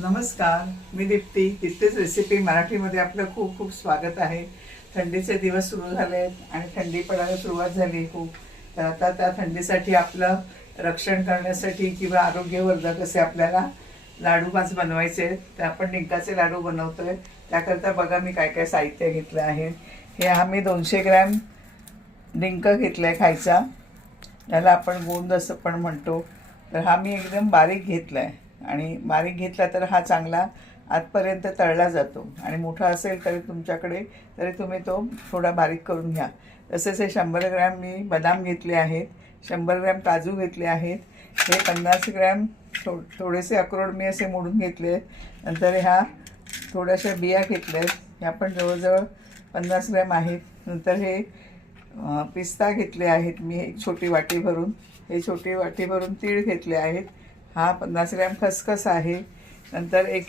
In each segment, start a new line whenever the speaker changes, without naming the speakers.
नमस्कार मी दीप्ती. दीप्तीच रेसिपी मराठीमध्ये आपलं खूप खूप स्वागत आहे. थंडीचे दिवस सुरू झाले आहेत आणि थंडी पडायला सुरुवात झाली खूप. तर आता त्या थंडीसाठी आपलं रक्षण करण्यासाठी किंवा आरोग्यवर्धक असे आपल्याला लाडू मास बनवायचे आहेत. तर आपण डिंकाचे लाडू बनवतो आहे त्याकरता बघा मी काय काय साहित्य घेतलं आहे. हे आम्ही दोनशे ग्रॅम डिंक आहे खायचा. त्याला आपण गोंद असं पण म्हणतो. तर हा मी एकदम बारीक घेतला आहे आणि बारीक घेतला तर हा चांगला आतपर्यंत तळला जातो. आणि मोठा असेल तरी तुमच्याकडे तरी तुम्ही तो थोडा बारीक करून घ्या. तसेच हे शंभर ग्रॅम मी बदाम घेतले आहेत शंभर ग्रॅम काजू घेतले आहेत. हे पन्नास ग्रॅम थो थोडेसे अक्रोड मी असे मोडून घेतले. नंतर ह्या थोड्याशा बिया घेतल्या आहेत. ह्या पण जवळजवळ पन्नास ग्रॅम आहेत. नंतर हे पिस्ता घेतले आहेत मी एक छोटी वाटी भरून. हे छोटी वाटी भरून तीळ घेतले आहेत. हा पन्नास ग्रॅम खसखस आहे. नंतर एक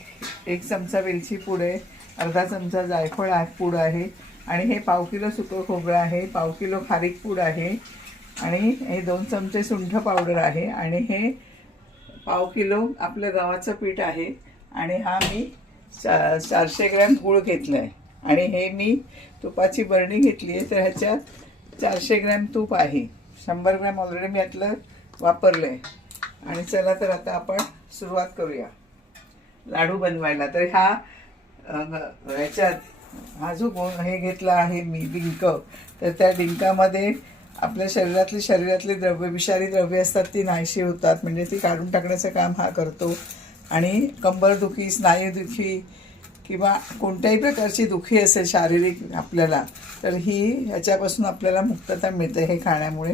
एक चमचा वेलची पूड आहे. अर्धा चमचा जायफळ आहे पूड आहे. आणि हे पाव किलो सुकं खोबरं आहे. पाव किलो खारीक पूड आहे. आणि हे दोन चमचे सुंठ पावडर आहे. आणि हे पाव किलो आपलं गव्हाचं पीठ आहे. आणि हा मी चा चारशे ग्रॅम गूळ घेतला आहे आणि हे मी तुपाची बरणी घेतली आहे. तर ह्याच्यात चारशे ग्रॅम तूप आहे. शंभर ग्रॅम ऑलरेडी मी यातलं वापरलं आहे आणि चला तर आता आपण सुरुवात करूया. लाडू बनवायला. तर ह्या ह्याच्यात हा जो गोण हे घेतला आहे मी डिंक तर त्या डिंकामध्ये आपल्या शरीरातली शरीरातली द्रव्य विषारी द्रव्य असतात ती नाहीशी होतात. म्हणजे ती काढून टाकण्याचं काम हा करतो. आणि कंबरदुखी स्नायूदुखी किंवा कोणत्याही प्रकारची दुखी असेल शारीरिक आपल्याला तर ही ह्याच्यापासून आपल्याला मुक्तता मिळते हे खाण्यामुळे.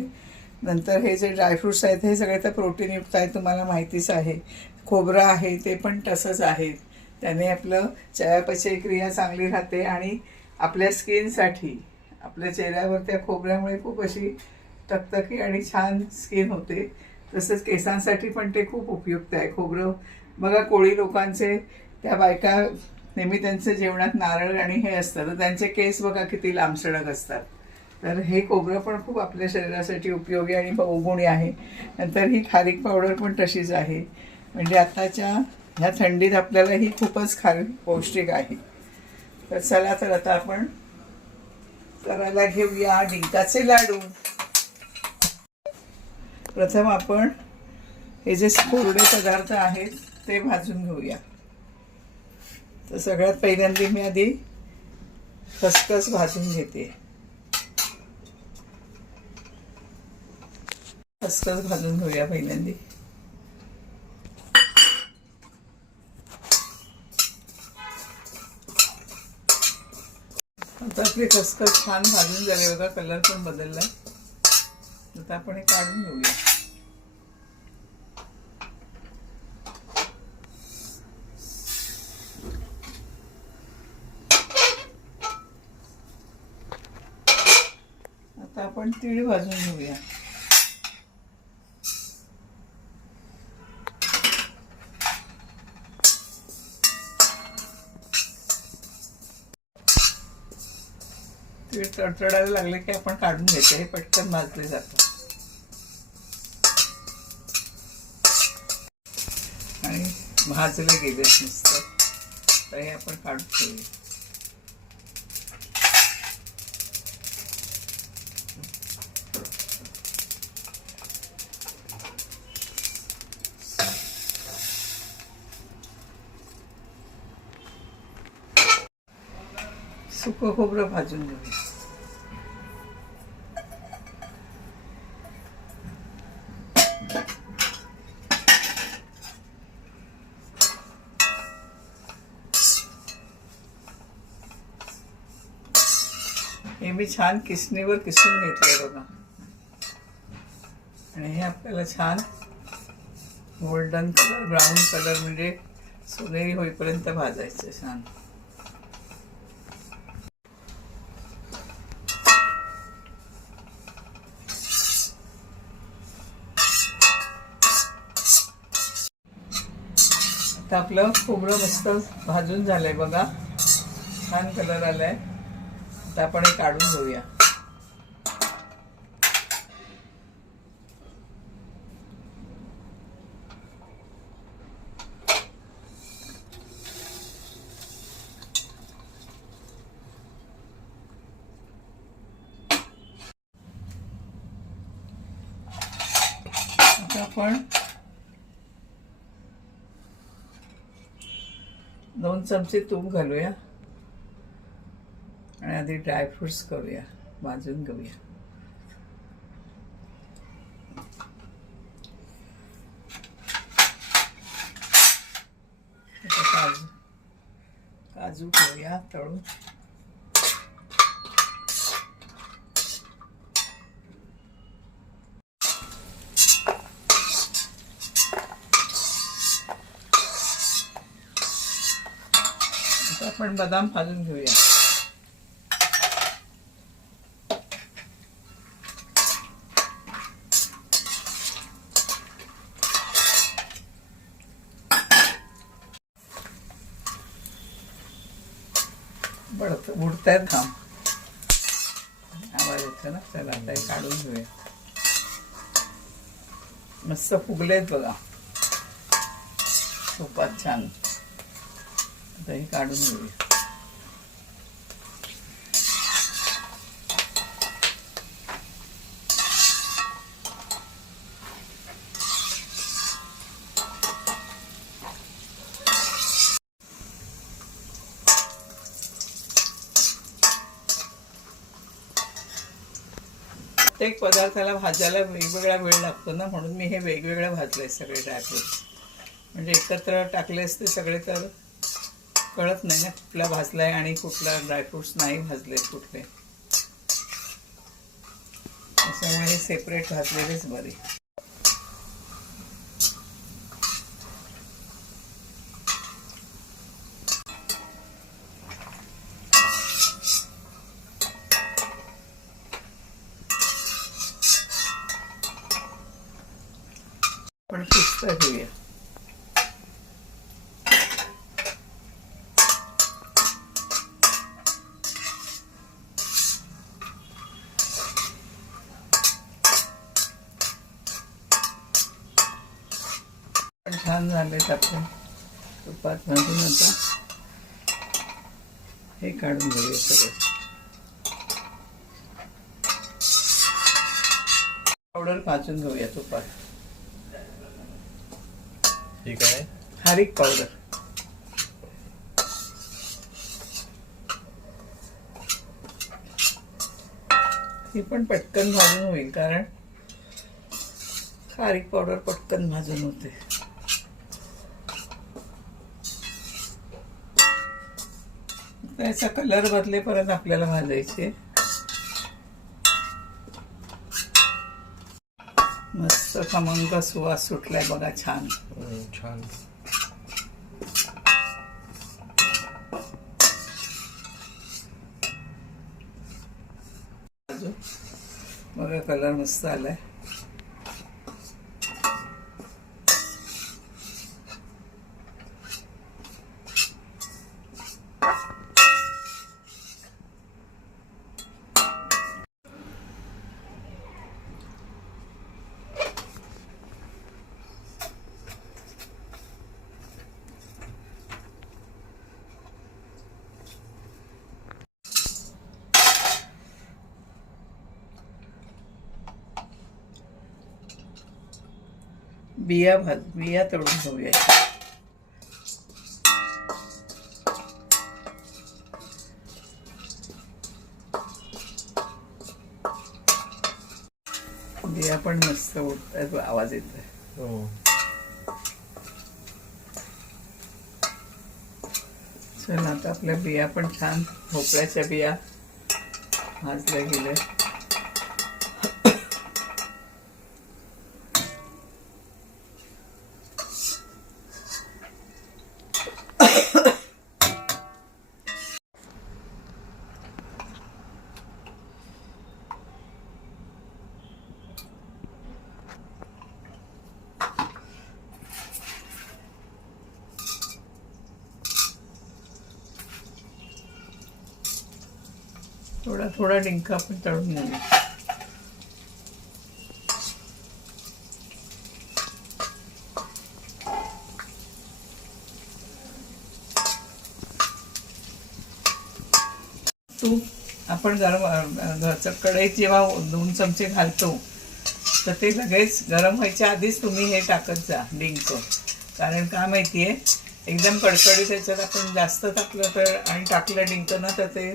नंतर हे जे ड्रायफ्रुट्स आहेत हे सगळे तर प्रोटीनयुक्त आहे तुम्हाला माहितीच आहे. खोबरं आहे ते पण तसंच आहे. त्याने आपलं चयापचय क्रिया चांगली राहते आणि आपल्या स्किनसाठी आपल्या चेहऱ्यावर त्या खोबऱ्यामुळे खूप अशी टकटकी आणि छान स्किन होते. तसंच केसांसाठी पण ते खूप उपयुक्त आहे. खोबरं बघा कोळी लोकांचे त्या बायका नेहमी त्यांचं जेवणात नारळ आणि हे असतं. तर त्यांचे केस बघा किती लांबसडक असतात. तर हे खोबरं पण खूप आपल्या शरीरासाठी उपयोगी आणि बहुगुणी आहे. नंतर ही खारीक पावडर पण तशीच आहे. म्हणजे आत्ताच्या ह्या थंडीत आपल्याला ही खूपच खारी पौष्टिक आहे. तर चला तर आता आपण करायला घेऊया डिंकाचे लाडू. प्रथम आपण हे जे कोरडे पदार्थ आहेत ते भाजून घेऊया. तर सगळ्यात पहिल्यांदा मी आधी खसखस भाजून घेते. खसखस घालून घेऊया पहिल्यांदा. आता आपली खसखस छान भाजून झाली बघा कलर पण बदलला आता आपण हे काढून घेऊया. आता आपण तीळ भाजून घेऊया. तडतडायला लागले की आपण काढून घ्यायचे हे पटकन भाजले जातात आणि भाजले गेले नुसतं. तर हे आपण काढून ठेवूया. सुकं खोबरं भाजून घेऊया. छान किसणीवर किसून घेतलं बघा. आणि हे आपल्याला छान गोल्डन कलर ब्राऊन कलर म्हणजे सोनेरी होईपर्यंत भाजायचं छान. आता आपलं खोबरं मस्त भाजून झालंय बघा. छान कलर आलाय. आता आपण हे काढून घेऊया. आपण दोन चमचे तूप घालूया. आधी ड्रायफ्रुट्स करूया भाजून घेऊया. काजू काजू घेऊया तळून. आपण बदाम भाजून घेऊया. बडत थांब काम आवाज येतो ना? चला आता काढून घेऊया मस्त फुगलेत बघा. तुपात छान. आता हे काढून घेऊया प्रत्येक पदार्थाला भाजायला वेगवेगळा वेळ लागतो ना म्हणून मी हे वेगवेगळे भाजले सगळे ड्रायफ्रुट्स म्हणजे एकत्र टाकले असते सगळे तर कळत नाही ना कुठला भाजलाय आणि कुठला ड्रायफ्रुट्स नाही भाजले कुठले. असं हे सेपरेट भाजलेलेच बरे. पण पिस्ता घेऊया. पण छान झालेत आपले तुपात भाजून आता. हे काढून घेऊया सगळे. पावडर भाजून घेऊया तुपात.
ठीक आहे.
हरिक पावडर ही पण पटकन भाजून होईल कारण खारीक पावडर पटकन भाजून होते. त्याचा कलर बदलेपर्यंत आपल्याला भाजायचे. मस्त खमंग सुवास सुटलाय बघा छान.
छान.
बघा कलर मस्त आलाय. बिया भाज बिया तळून घेऊया. बिया पण मस्त उठतात आवाज येतोय.
हो.
चल आता आपल्या बिया पण छान भोपळ्याच्या बिया भाजल्या गेल्या. थोडा डिंक डिंका पण तळून घेऊया तूप आपण गरम घरचं कढईत जेव्हा दोन चमचे घालतो तर ते लगेच गरम व्हायच्या आधीच तुम्ही हे टाकत जा डिंक. कारण का माहिती आहे एकदम कडकडीत त्याच्यात आपण जास्त टाकलं तर आणि टाकलं डिंक ना तर ते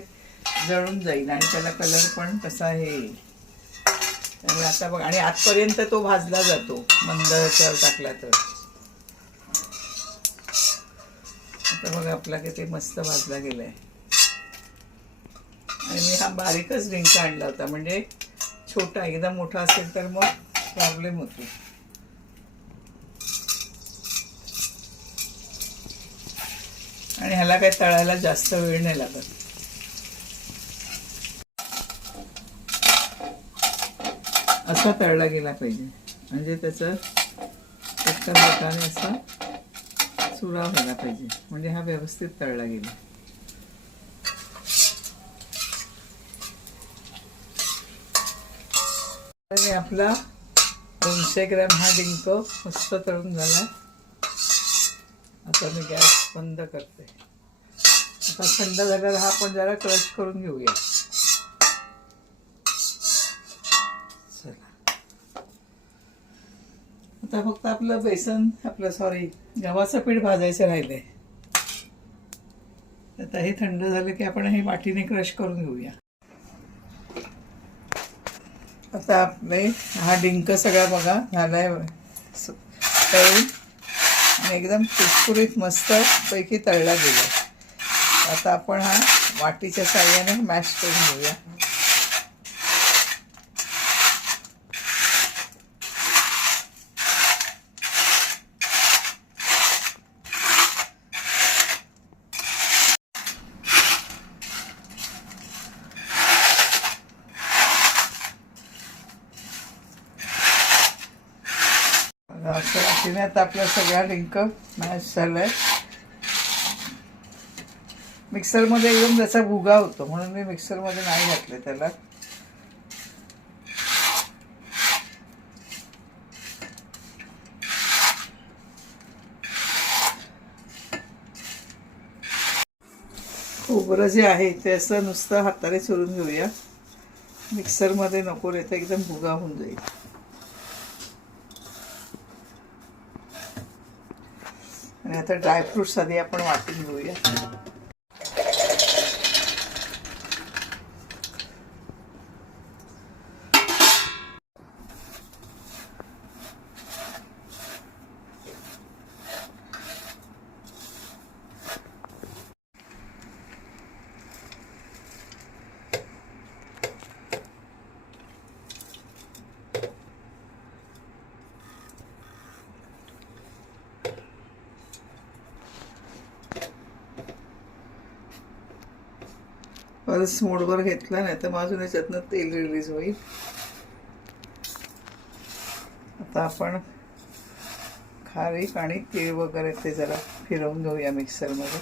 जळून जाईल आणि त्याला कलर पण कसा हे येईल. त्यामुळे आता बघ आणि आतपर्यंत तो भाजला जातो मंद ह्याच्यावर टाकला तर. आता बघा आपला किती मस्त भाजला गेलाय. आणि मी हा बारीकच डिंक आणला होता म्हणजे छोटा एकदा मोठा असेल तर मग प्रॉब्लेम होतो. आणि ह्याला काही तळायला जास्त वेळ नाही लागत. असा तळला गेला पाहिजे. म्हणजे त्याचं पटकन बोटाने असा चुरा व्हायला पाहिजे. म्हणजे हा व्यवस्थित तळला गेला. आणि आपला दोनशे ग्रॅम हा डिंक मस्त तळून झाला. आता मी गॅस बंद करते. आता थंड झाल्यावर हा आपण जरा क्रश करून घेऊया. आता फक्त आपलं बेसन आपलं सॉरी गव्हाचं पीठ भाजायचं राहिलंय. आता हे थंड झालं की आपण हे वाटीने क्रश करून घेऊया. आता आपले हा डिंक सगळा बघा झालाय तळून. आणि एकदम कुरकुरीत मस्त पैकी तळला गेला आता आपण हा वाटीच्या साह्याने मॅश करून घेऊया. असं आता आपला सगळा डिंक मॅश झालाय मिक्सरमध्ये एकदम त्याचा भुगा होतो म्हणून मी मिक्सरमध्ये नाही घातले त्याला. खोबरं जे आहे ते असं नुसतं हाताने चुरून घेऊया. मिक्सरमध्ये नको रे तर एकदम भुगा होऊन जाईल. आणि आता ड्रायफ्रुट्स आधी आपण वाटून घेऊया. परत मोडवर घेतला नाही तर माझून याच्यातनं तेल रिलीज होईल. आता आपण खारीक आणि तीळ वगैरे ते जरा फिरवून घेऊया मिक्सरमध्ये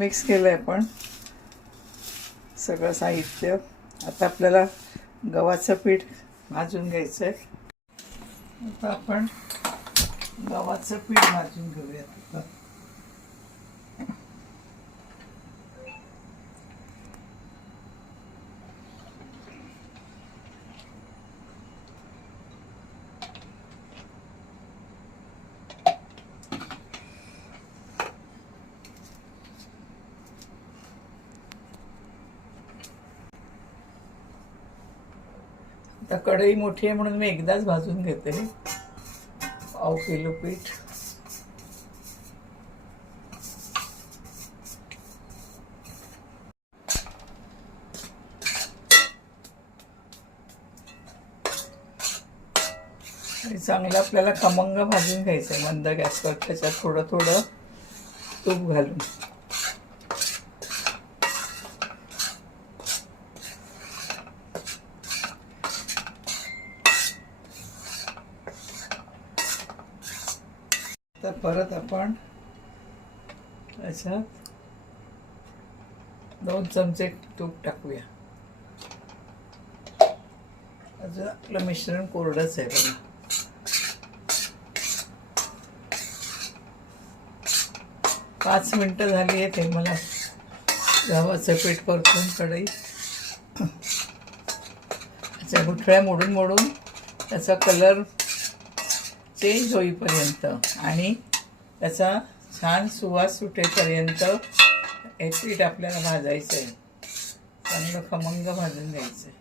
मिक्स केलं आहे आपण. सगळं साहित्य. आता आपल्याला गव्हाचं पीठ भाजून घ्यायचं आहे आता आपण गव्हाचं पीठ भाजून घेऊयात. आता. कढई मोठी आहे म्हणून मी एकदाच भाजून घेते. पाव किलो पीठ. आणि चांगलं आपल्याला खमंग भाजून घ्यायचं आहे मंद गॅसवर त्याच्यात थोडं थोडं तूप घालून. परत आपण त्याच्यात दोन चमचे तूप टाकूया. अजून आपलं मिश्रण कोरडंच आहे बघा. पाच मिनटं झाली आहे ते मला गव्हाचं पीठ परतून कढई. अच्छा गुठळ्या मोडून मोडून त्याचा कलर चेंज होईपर्यंत आणि त्याचा छान सुवास सुटेपर्यंत हे पीठ आपल्याला भाजायचं आहे चांगलं खमंग भाजून घ्यायचं आहे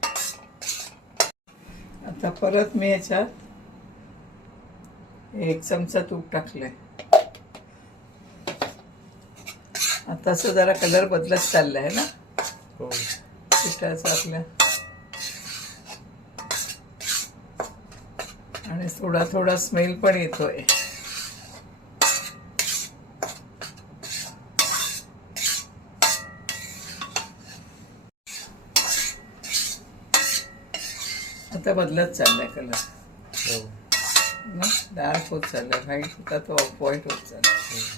आता परत मी ह्याच्यात एक चमचा तूप टाकलंय. आता असं जरा कलर बदलत चाललाय ना?
हो.
पिठाचा आपल्या. आणि थोडा थोडा स्मेल पण येतोय आता बदलत चाललाय कलर ना? डार्क होत चाललाय व्हाईट होता तो ऑफ व्हाईट होत चाललाय.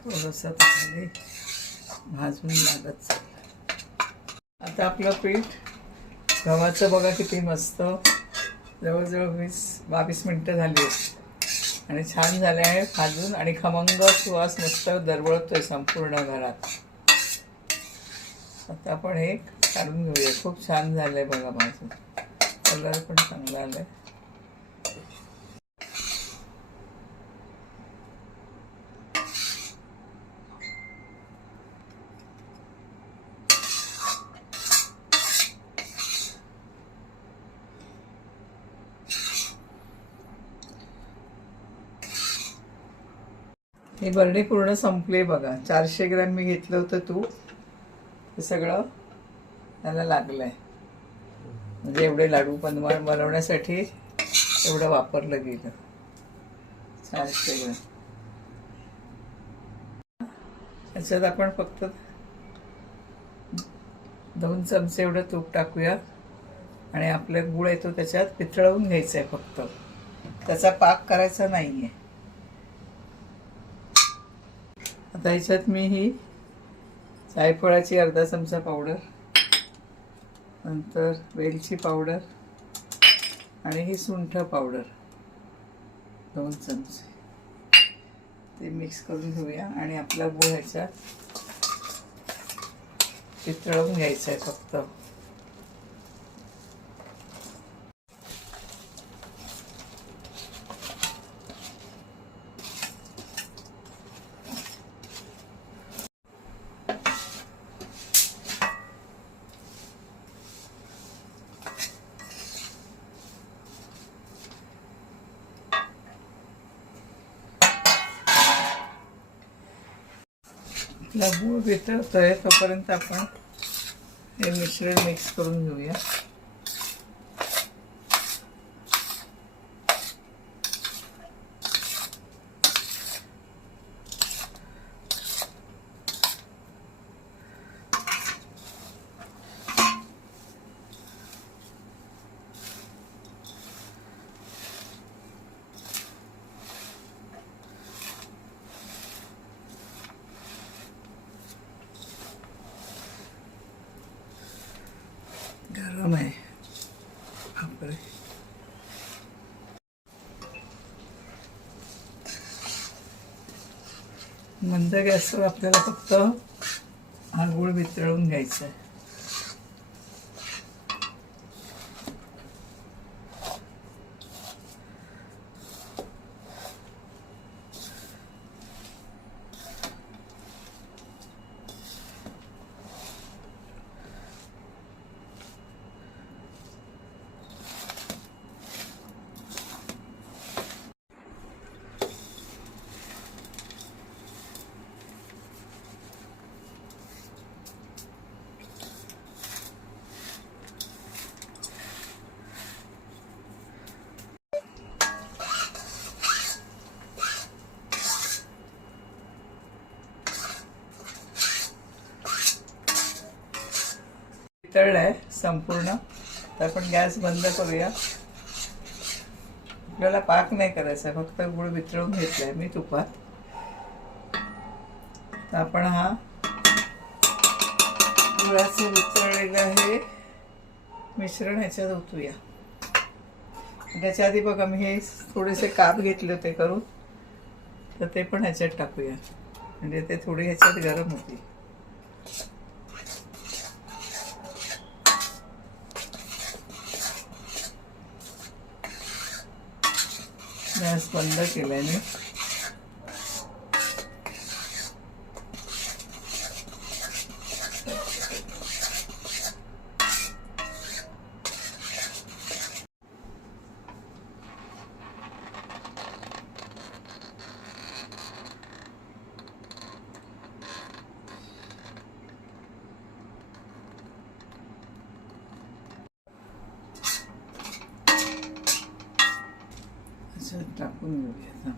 थोडंसं भाजून लागत चाललं आता आपलं पीठ गव्हाचं बघा किती मस्त. जवळजवळ वीस बावीस मिनटं झाली. आहेत आणि छान झाले आहे भाजून. आणि खमंग सुवास मस्त दरवळतोय संपूर्ण घरात. आता आपण हे काढून घेऊया. खूप छान झालं आहे बघा माझं. कलर पण चांगला आला आहे हे बरणी पूर्ण संपली बघा. चारशे ग्रॅम मी घेतलं होतं तूप ते सगळं त्याला लागलं आहे म्हणजे एवढे लाडू बनवा बनवण्यासाठी एवढं वापरलं गेलं. चारशे ग्रॅम. त्याच्यात आपण फक्त दोन चमचे एवढं तूप टाकूया. आणि आपलं गुळ येतो त्याच्यात. पितळवून घ्यायचं आहे फक्त. त्याचा पाक करायचा नाही आहे आता ह्याच्यात मी ही जायफळाची अर्धा चमचा पावडर नंतर वेलची पावडर आणि ही सुंठ पावडर दोन चमचे. ते मिक्स करून घेऊया आणि आपला गुळ ह्याच्यात चितळवून घ्यायचा आहे फक्त. आपला गूळ तोपर्यंत आपण हे मिश्रण मिक्स करून घेऊया गरम आहे बापरे मंद गॅसवर आपल्याला फक्त हा वितळून घ्यायचा आहे वितळलं आहे संपूर्ण. तर आपण गॅस बंद करूया. आपल्याला पाक नाही करायचा फक्त गुळ वितळून घेतलाय मी तुपात. तर आपण हा गुळाचं वितळलेलं हे मिश्रण ह्याच्यात ओतूया. त्याच्या आधी बघा मी हे थोडेसे काप घेतले होते करून तर ते पण ह्याच्यात टाकूया. म्हणजे ते थोडी ह्याच्यात गरम होती गॅस बंद केलाय मी असं टाकून घेऊया आता.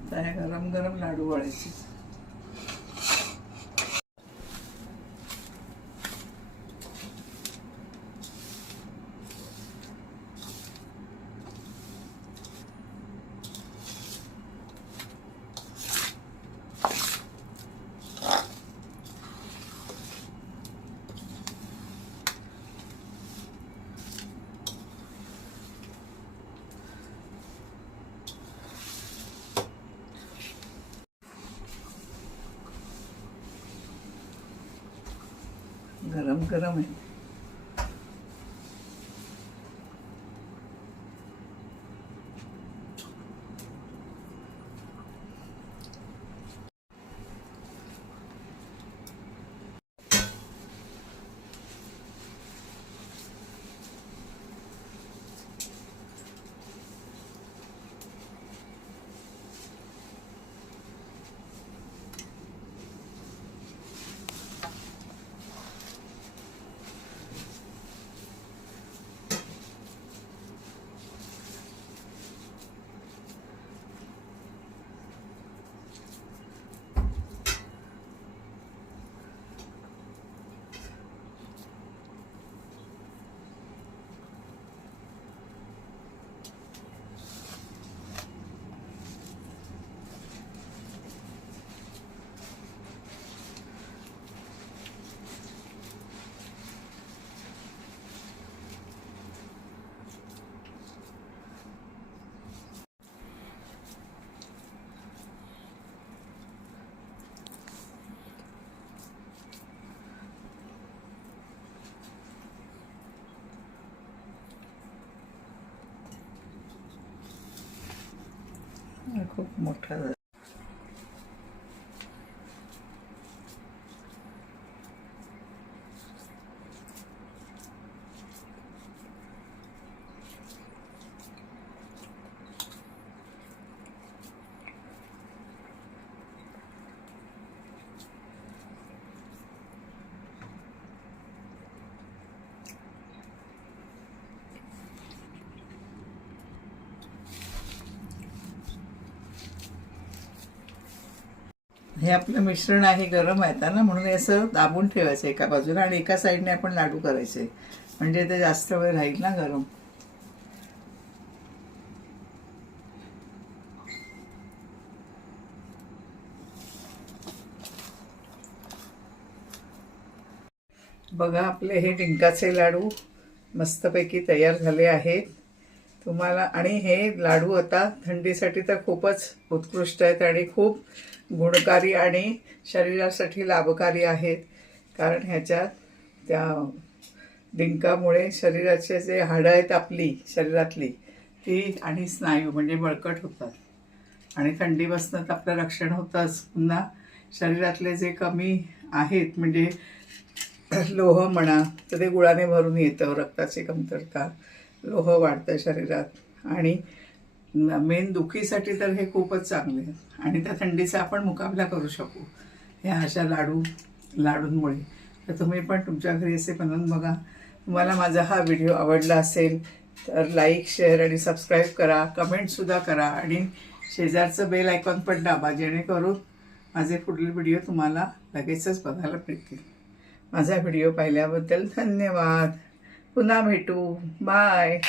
आता हे गरम लाडू वळायचे. गरम खूप मोठा झाला हे आपलं मिश्रण आहे गरम आहे आता ना म्हणून असं दाबून ठेवायचं एका बाजूला आणि एका साईडने आपण लाडू करायचे. म्हणजे ते जास्त वेळ राहील ना गरम. बघा आपले हे डिंकाचे लाडू मस्तपैकी तयार झाले आहेत. तुम्हाला आणि हे लाडू आता थंडीसाठी तर खूपच उत्कृष्ट आहेत आणि खूप गुणकारी आणि शरीरासाठी लाभकारी आहेत. कारण ह्याच्यात त्या डिंकामुळे शरीराचे जे हाडं आहेत आपली शरीरातली ती आणि स्नायू म्हणजे बळकट होतात. आणि थंडीपासून आपलं रक्षण होतंच. पुन्हा शरीरातले जे कमी आहेत म्हणजे लोह म्हणा तर ते गुळाने भरून येतं रक्ताची कमतरता. लोह वाढतं शरीरात. आणि मेन दुखीसाठी तर हे खूपच चांगले आहेत आणि त्या थंडीचा आपण मुकाबला करू शकू. ह्या अशा लाडू लाडूंमुळे. तर तुम्ही पण तुमच्या घरी असे बनवून बघा. तुम्हाला माझा हा व्हिडिओ आवडला असेल तर लाईक शेअर आणि सबस्क्राईब करा. कमेंटसुद्धा करा. आणि शेजारचं बेल आयकॉन पण दाबा जेणेकरून माझे पुढील व्हिडिओ तुम्हाला लगेचच बघायला मिळतील माझा व्हिडिओ पाहिल्याबद्दल धन्यवाद. पुन्हा भेटू. बाय.